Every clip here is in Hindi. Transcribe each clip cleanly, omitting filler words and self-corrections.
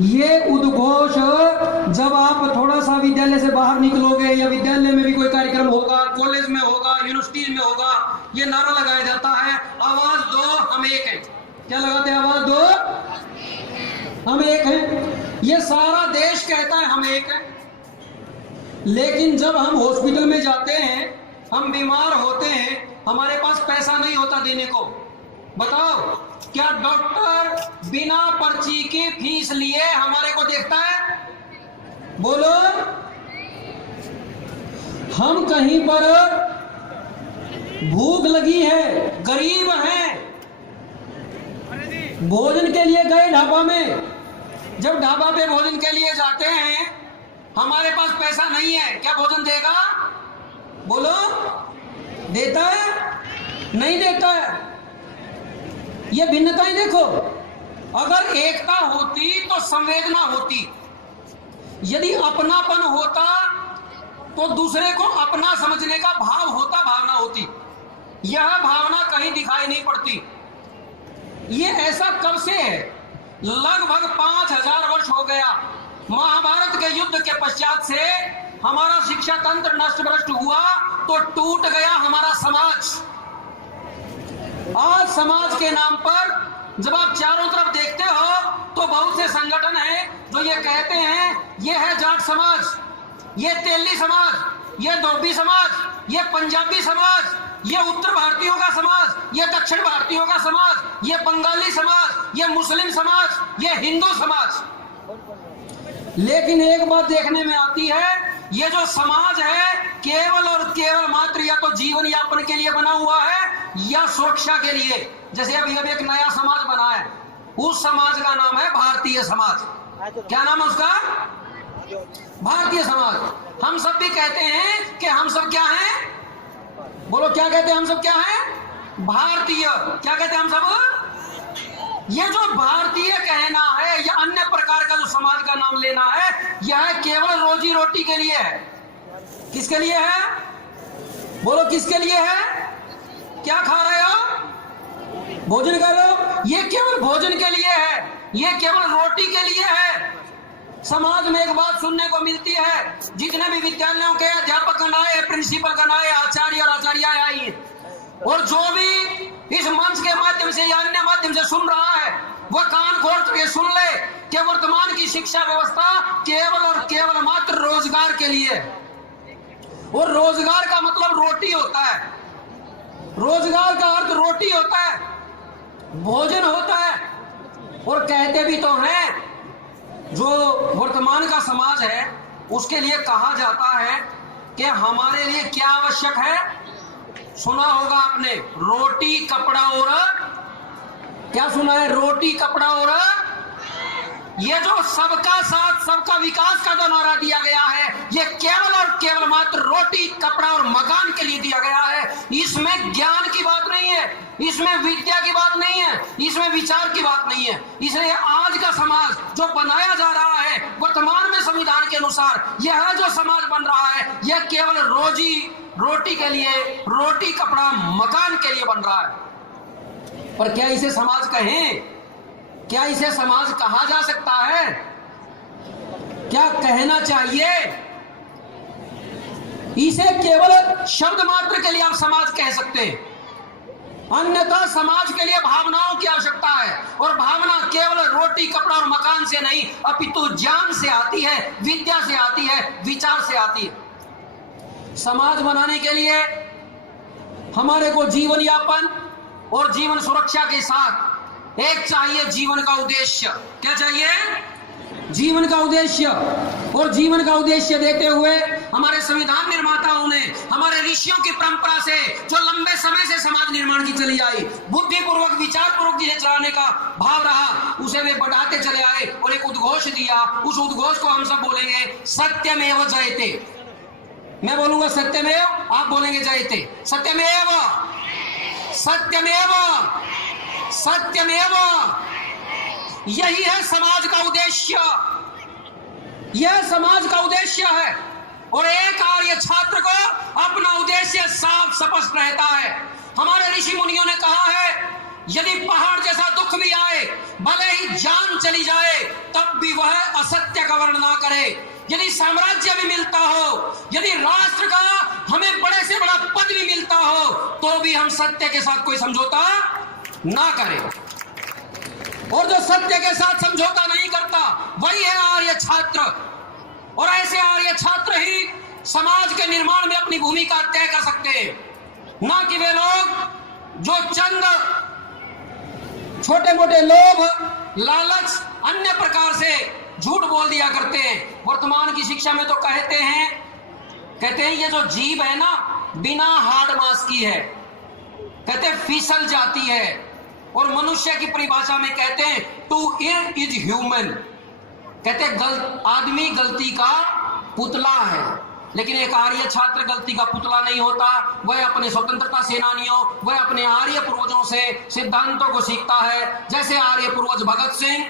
ये उद्घोष जब आप थोड़ा सा विद्यालय से बाहर निकलोगे या विद्यालय में भी कोई कार्यक्रम होगा, कॉलेज में होगा, यूनिवर्सिटी में होगा, ये नारा लगाया जाता है, आवाज दो हम एक हैं। क्या लगाते हैं? आवाज दो हम एक हैं। ये सारा देश कहता है हम एक हैं। लेकिन जब हम हॉस्पिटल में जाते हैं, हम बीमार होते हैं, हमारे पास पैसा नहीं होता देने को, बताओ क्या डॉक्टर बिना पर्ची की फीस लिए हमारे को देखता है? बोलो। हम कहीं पर भूख लगी है, गरीब हैं, भोजन के लिए गए ढाबा में, जब ढाबा पे भोजन के लिए जाते हैं, हमारे पास पैसा नहीं है, क्या भोजन देगा? बोलो। देता है? नहीं देता है। ये भिन्नताएं देखो। अगर एकता होती तो संवेदना होती, यदि अपनापन होता तो दूसरे को अपना समझने का भाव होता, भावना होती। यह भावना कहीं दिखाई नहीं पड़ती। ये ऐसा कब से है? लगभग 5000 वर्ष हो गया। महाभारत के युद्ध के पश्चात से हमारा शिक्षा तंत्र नष्ट भ्रष्ट हुआ तो टूट गया हमारा समाज। आज समाज के नाम पर जब आप चारों तरफ देखते हो तो बहुत से संगठन हैं जो ये कहते हैं ये है जाट समाज, ये तेली समाज, ये धोबी समाज, ये पंजाबी समाज, ये उत्तर भारतीयों का समाज, ये दक्षिण भारतीयों का समाज, ये बंगाली समाज, ये मुस्लिम समाज, ये हिंदू समाज। लेकिन एक बात देखने में आती है, ये जो समाज है केवल और केवल मात्र या तो जीवन यापन के लिए बना हुआ है या सुरक्षा के लिए। जैसे अभी एक नया समाज बना है, उस समाज का नाम है भारतीय समाज। क्या नाम है उसका? भारतीय समाज। हम सब भी कहते हैं कि हम सब क्या हैं? बोलो क्या कहते हैं? हम सब क्या हैं? भारतीय। क्या कहते हैं हम सब? ये जो भारतीय कहना है या अन्य प्रकार का जो समाज का नाम लेना है, यह केवल रोजी रोटी के लिए है। किसके लिए है? बोलो किसके लिए है? क्या खा रहे हो? भोजन कर रहे हो? ये केवल भोजन के लिए है, ये केवल रोटी के लिए है। समाज में एक बात सुनने को मिलती है, जितने भी विद्यालयों के अध्यापक गण आए, प्रिंसिपल गण आए, आचार्य और आचार्य आई, और जो भी इस मंच के माध्यम से या अन्य माध्यम से सुन रहा है, वह कान खोल के सुन ले कि वर्तमान की शिक्षा व्यवस्था केवल और केवल मात्र रोजगार के लिए है। और रोजगार का मतलब रोटी होता है, रोजगार का अर्थ रोटी होता है, भोजन होता है। और कहते भी तो हैं, जो वर्तमान का समाज है उसके लिए कहा जाता है कि हमारे लिए क्या आवश्यक है? सुना होगा आपने, रोटी कपड़ा और क्या सुना है? रोटी कपड़ा और ये जो सबका साथ सबका विकास का जो नारा दिया गया है, ये केवल और केवल मात्र रोटी कपड़ा और मकान के लिए दिया गया है। इसमें ज्ञान की बात नहीं है, इसमें विद्या की बात नहीं है, इसमें विचार की बात नहीं है। इसलिए आज का समाज जो बनाया जा रहा है वर्तमान में संविधान के अनुसार, यह जो समाज बन रहा है, यह केवल रोजी रोटी के लिए, रोटी कपड़ा मकान के लिए बन रहा है। पर क्या इसे समाज कहें? क्या इसे समाज कहा जा सकता है? क्या कहना चाहिए? इसे केवल शब्द मात्र के लिए आप समाज कह सकते हैं, अन्यथा समाज के लिए भावनाओं की आवश्यकता है। और भावना केवल रोटी कपड़ा और मकान से नहीं, अपितु ज्ञान से आती है, विद्या से आती है, विचार से आती है। समाज बनाने के लिए हमारे को जीवन यापन और जीवन सुरक्षा के साथ एक चाहिए जीवन का उद्देश्य। क्या चाहिए? जीवन का उद्देश्य। और जीवन का उद्देश्य देते हुए हमारे संविधान निर्माताओं ने हमारे ऋषियों की परंपरा से जो लंबे समय से समाज निर्माण की चली आई, बुद्धिपूर्वक विचार पूर्वक जिसे चलाने का भाव रहा, उसे वे बढ़ाते चले आए और एक उद्घोष दिया। उस उद्घोष को हम सब बोलेंगे सत्यमेव जयते। मैं बोलूंगा सत्यमेव, आप बोलेंगे जयते। सत्यमेव सत्यमेव सत्यमेव, यही है समाज का उद्देश्य, यह समाज का उद्देश्य है। और एक आर्य छात्र को अपना उद्देश्य साफ स्पष्ट रहता है। हमारे ऋषि मुनियों ने कहा है यदि पहाड़ जैसा दुख भी आए, भले ही जान चली जाए, तब भी वह असत्य का वर्ण ना करे। यदि साम्राज्य भी मिलता हो, यदि राष्ट्र का हमें बड़े से बड़ा पद भी मिलता हो, तो भी हम सत्य के साथ कोई समझौता ना करें। और जो सत्य के साथ समझौता नहीं करता वही है आर्य छात्र। और ऐसे आर्य छात्र ही समाज के निर्माण में अपनी भूमिका तय कर सकते हैं, ना कि वे लोग जो चंद छोटे मोटे लोभ, लालच, अन्य प्रकार से झूठ बोल दिया करते हैं। वर्तमान की शिक्षा में तो कहते हैं ये जो जीभ है ना, बिना हाड़ मांस की है, कहते हैं फिसल जाती है। और मनुष्य की परिभाषा में कहते हैं टू इर इज ह्यूमन, कहते हैं आदमी गलती का पुतला है। लेकिन एक आर्य छात्र गलती का पुतला नहीं होता। वह अपने स्वतंत्रता सेनानियों, वह अपने आर्य पूर्वजों से सिद्धांतों को सीखता है। जैसे आर्य पूर्वज भगत सिंह,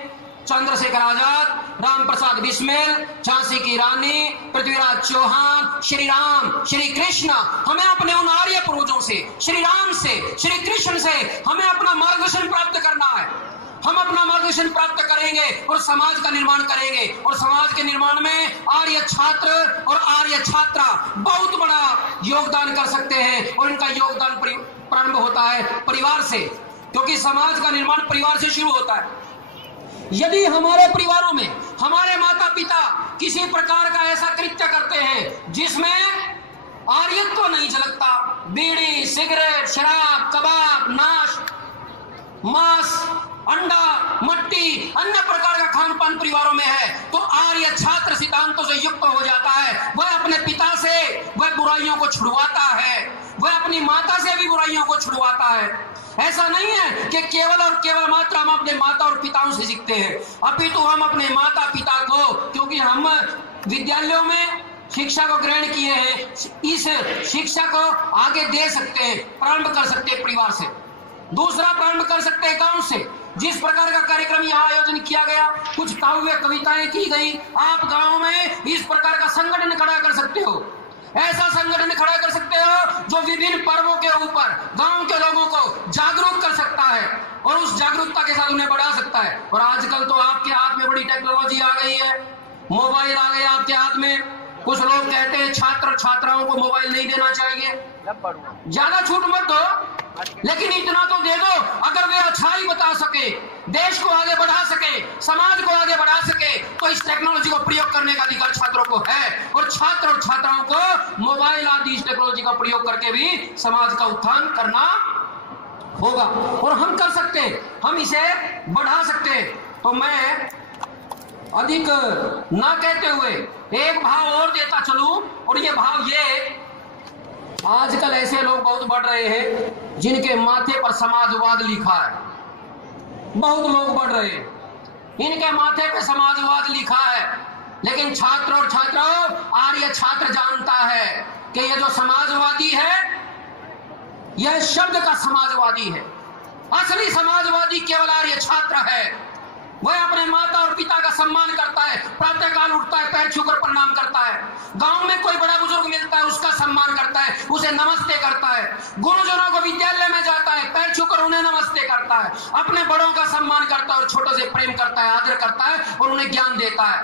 चंद्रशेखर आजाद, राम प्रसाद बिस्मिल, झांसी की रानी, पृथ्वीराज चौहान, श्री राम, श्री कृष्ण, हमें अपने उन आर्य पूर्वजों से, श्री राम से, श्री कृष्ण से हमें अपना मार्गदर्शन प्राप्त करना है। हम अपना मार्गदर्शन प्राप्त करेंगे और समाज का निर्माण करेंगे। और समाज के निर्माण में आर्य छात्र और आर्य छात्रा बहुत बड़ा योगदान कर सकते हैं। और इनका योगदान प्रारंभ होता है परिवार से, क्योंकि समाज का निर्माण परिवार से शुरू होता है। यदि हमारे परिवारों में हमारे माता पिता किसी प्रकार का ऐसा कृत्य करते हैं जिसमें आर्यत्व तो नहीं झलकता, बीड़ी, सिगरेट, शराब, कबाब, नाश, मांस, अंडा, मट्टी, अन्य प्रकार का खान पान परिवारों में है, तो आर्य छात्र सिद्धांतों से युक्त हो जाता है। वह अपने पिता से वह बुराइयों को छुड़वाता है, वह अपनी माता से भी बुराइयों को छुड़वाता है। ऐसा नहीं है कि केवल और केवल मात्र हम अपने माता और पिताओं से सीखते हैं, अपितु हम अपने माता पिता को, क्योंकि हम विद्यालयों में शिक्षा को ग्रहण किए हैं, इस शिक्षा को आगे दे सकते हैं, प्रारंभ कर सकते हैं परिवार से। दूसरा प्रारंभ कर सकते हैं गांव से। जिस प्रकार का कार्यक्रम यहाँ आयोजन किया गया, कुछ काव्य कविताएं की गई, आप गांव में इस प्रकार का संगठन खड़ा कर सकते हो। ऐसा संगठन खड़ा कर सकते हो जो विभिन्न पर्वों के ऊपर गांव के लोगों को जागरूक कर सकता है और उस जागरूकता के साथ उन्हें बढ़ा सकता है। और आजकल तो आपके हाथ में बड़ी टेक्नोलॉजी आ गई है, मोबाइल आ गया आपके हाथ में। कुछ लोग कहते हैं छात्र छात्राओं को मोबाइल नहीं देना चाहिए, ज्यादा छूट मत दो, लेकिन इतना तो दे दो अगर वे अच्छाई बता सके, देश को आगे बढ़ा सके, समाज को आगे बढ़ा सके, तो इस टेक्नोलॉजी को प्रयोग करने का अधिकार छात्रों को है। और छात्र और छात्राओं को मोबाइल आदि इस टेक्नोलॉजी का प्रयोग करके भी समाज का उत्थान करना होगा। और हम कर सकते हैं, हम इसे बढ़ा सकते हैं। तो मैं अधिक ना कहते हुए एक भाव और देता चलूं, और ये भाव ये, आजकल ऐसे लोग बहुत बढ़ रहे हैं जिनके माथे पर समाजवाद लिखा है। बहुत लोग बढ़ रहे हैं, इनके माथे पे समाजवाद लिखा है, लेकिन छात्र और छात्राओं, आर्य छात्र जानता है कि ये जो समाजवादी है, यह शब्द का समाजवादी है। असली समाजवादी केवल आर्य छात्र है। वह अपने माता और पिता का सम्मान करता है, प्रातःकाल उठता है, पैर छूकर प्रणाम करता है। गांव में कोई बड़ा बुजुर्ग मिलता है, उसका सम्मान करता है, उसे नमस्ते करता है। गुरुजनों को विद्यालय में जाता है, पैर छूकर उन्हें नमस्ते करता है। अपने बड़ों का सम्मान करता है और छोटों से प्रेम करता है, आदर करता है और उन्हें ज्ञान देता है।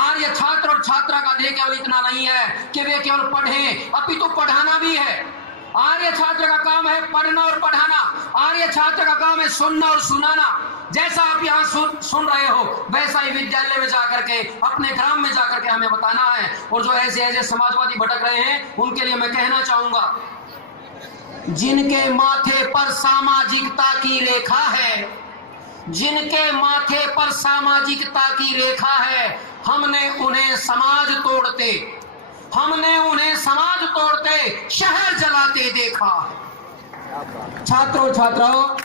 आर्य छात्र और छात्रा का ध्येय केवल इतना नहीं है कि वे केवल पढ़ें, अपितु पढ़ाना भी है। आर्य छात्र का काम है पढ़ना और पढ़ाना। आर्य छात्र का काम है सुनना और सुनाना। जैसा आप यहाँ सुन रहे हो, वैसा ही विद्यालय में जाकर के, अपने ग्राम में जाकर के हमें बताना है। और जो ऐसे ऐसे समाजवादी भटक रहे हैं, उनके लिए मैं कहना चाहूंगा, जिनके माथे पर सामाजिकता की रेखा है, जिनके माथे पर सामाजिकता की रेखा है, हमने उन्हें समाज तोड़ते शहर जलाते देखा। छात्रों छात्राओं,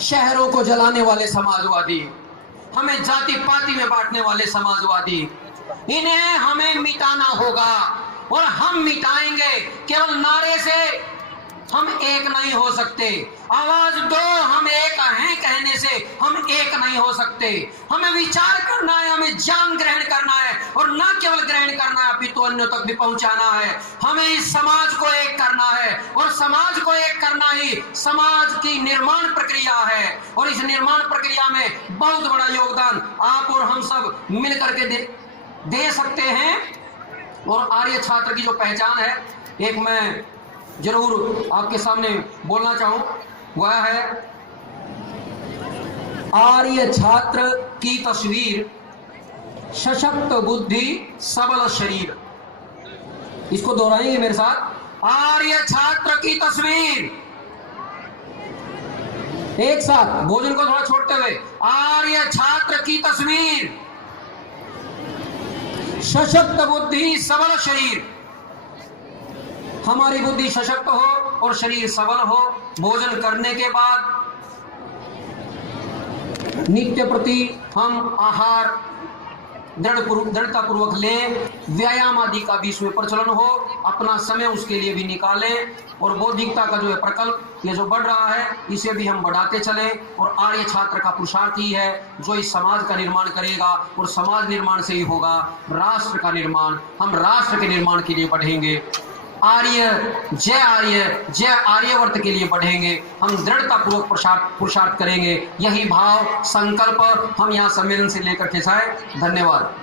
शहरों को जलाने वाले समाजवादी, हमें जाति पाति में बांटने वाले समाजवादी, इन्हें हमें मिटाना होगा। और हम मिटाएंगे, केवल नारे से हम एक नहीं हो सकते। आवाज दो, हम एक हैं कहने से हम एक नहीं हो सकते। हमें विचार करना है, हमें ज्ञान ग्रहण करना है और न केवल ग्रहण करना है अपितु अन्यों तक भी पहुंचाना है। हमें इस समाज को एक करना है और समाज को एक करना ही समाज की निर्माण प्रक्रिया है। और इस निर्माण प्रक्रिया में बहुत बड़ा योगदान आप और हम सब मिल करके दे सकते हैं। और आर्य छात्र की जो पहचान है, एक मैं जरूर आपके सामने बोलना चाहूं, वह है आर्य छात्र की तस्वीर, सशक्त बुद्धि सबल शरीर। इसको दोहराएंगे मेरे साथ, आर्य छात्र की तस्वीर, एक साथ भोजन को थोड़ा छोड़ते हुए, आर्य छात्र की तस्वीर, सशक्त बुद्धि सबल शरीर। हमारी बुद्धि सशक्त हो और शरीर सबल हो। भोजन करने के बाद नित्य प्रति हम आहार दृढ़ता पूर्वक लें, व्यायाम आदि का भी इसमें प्रचलन हो, अपना समय उसके लिए भी निकालें। और बौद्धिकता का जो है प्रकल्प ये जो बढ़ रहा है, इसे भी हम बढ़ाते चलें। और आर्य छात्र का पुरुषार्थ ही है जो इस समाज का निर्माण करेगा और समाज निर्माण से ही होगा राष्ट्र का निर्माण। हम राष्ट्र के निर्माण के लिए बढ़ेंगे, जय आर्यवर्त के लिए बढ़ेंगे, हम दृढ़ता पूर्वक पुरुषार्थ करेंगे। यही भाव संकल्प हम यहाँ सम्मेलन से लेकर के जाए। धन्यवाद।